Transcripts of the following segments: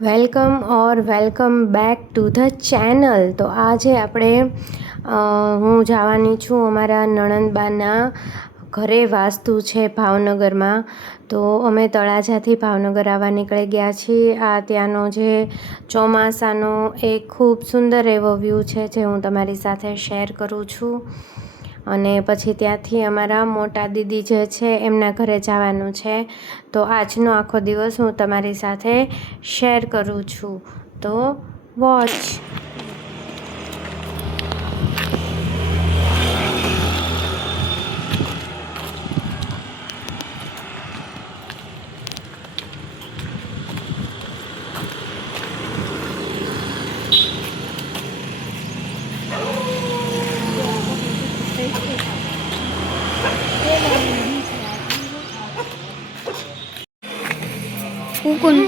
Welcome or welcome back to the channel. તો આજે આપણે હું જવાની છું અમારા નણંદબાના ઘરે. વાસ્તુ છે ભાવનગરમાં, તો અમે તળાજાથી ભાવનગર આવવા નીકળી ગયા છીએ. આ ત્યાંનો જે ચોમાસાનો એક ખૂબ સુંદર એવો વ્યૂ છે જે હું તમારી સાથે શેર કરું છું. અને પછી ત્યાંથી અમારા મોટા દીદી જે છે એમના ઘરે જવાનું છે. તો આજનો આખો દિવસ હું તમારી સાથે શેર કરું છું, તો વોચ. Kukun.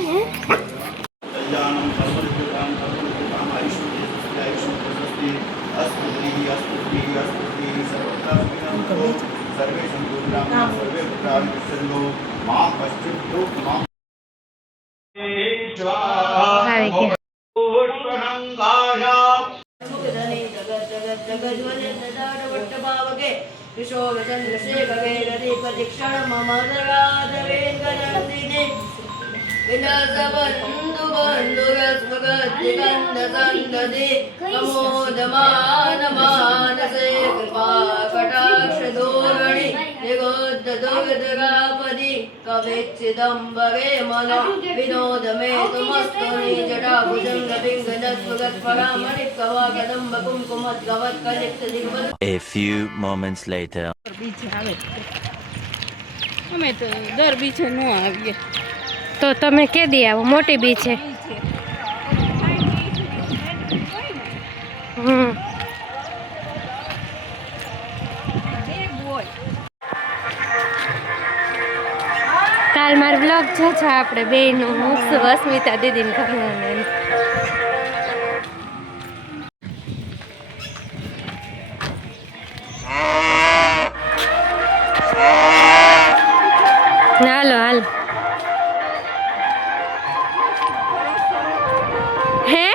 विनसबन्धु बन्धुरस्वगतिकन्दसन्ददे कमोदमानमानसे कृपाकटाक्षधोरणि निगोद्धदुर्गदगापदि कविच्चिदम्बरे मनो विनोदमे तुमस्तु निजटाभुजङ्गपिङ्गजस्वगत्परामणिकवाकदम्बकुङ्कुमद्गवत्कलिप्तदिग्वद्. A few moments later. અમે તો દર બીજે ન આવીએ. તો તમે કે દી આવો? મોટી બી છે. કાલ મારો બ્લોગ છે આપણે બેયનું મૂકશું, અસ્મિતા દીદીને ઘરનું. હાલો હાલ. હે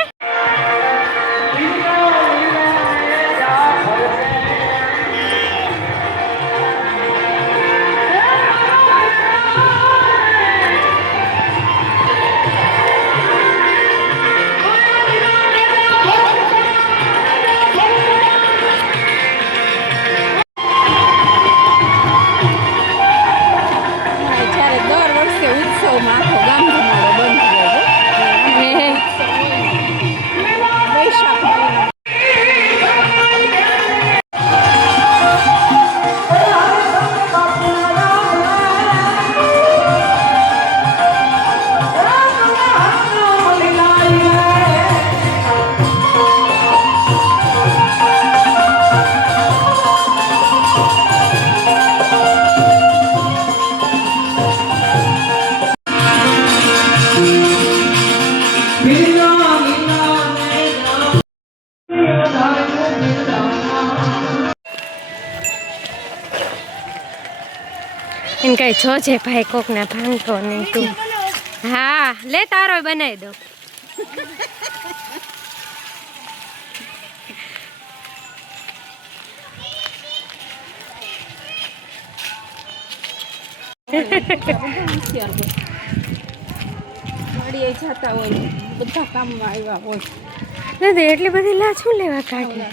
એને કઈ જોજે ભાઈ, કોક ના ભાંગતો નહીં તું. હા લે, તારો બનાવી દો. જતા હોય બધા કામમાં આવ્યા હોય. નથી એટલી બધી લાછું લેવા કાઢી.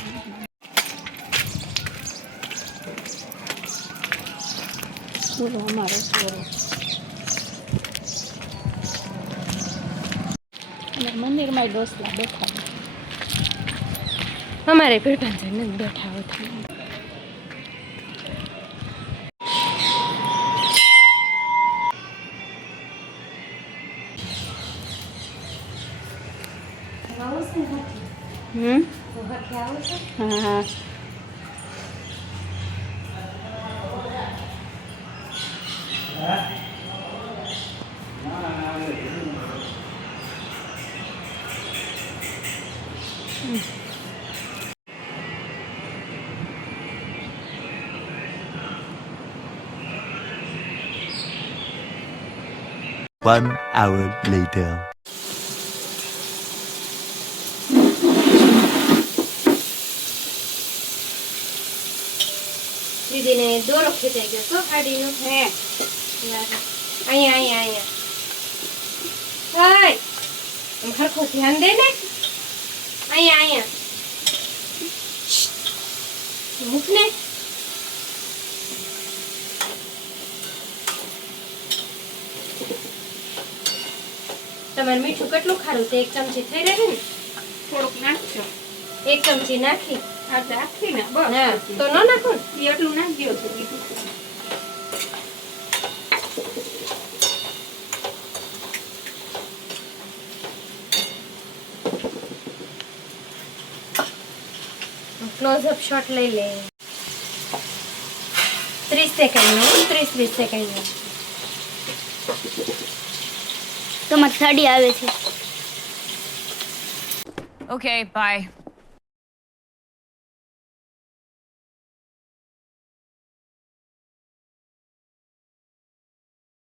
અમારો મંદિરમાં ડોસલા બેઠા. અમારે ગરબાંજન નથી બેઠા હોતા. હા. One hour later. દીદીને દોરો ખેંચાઈ ગયો તો ગાડીનો. હે અહીંયા હાય આમ હરખું ધ્યાન દે ને. અહીંયા મૂક ને. તમારે મીઠું કેટલું ખારું તે 1 ચમચી થઈ રહે ને. થોડુંક નાખજો. 1 ચમચી નાખી. આ તો આખી ને હા બસ તો ન નાખો ને. ઈ એટલું નાખી દો છો બીજું. ક્લોઝઅપ શોટ લઈ લે. 30 સેકન્ડનો 30 સેકન્ડનો. તમારી સાડી આવે છે. Okay, bye.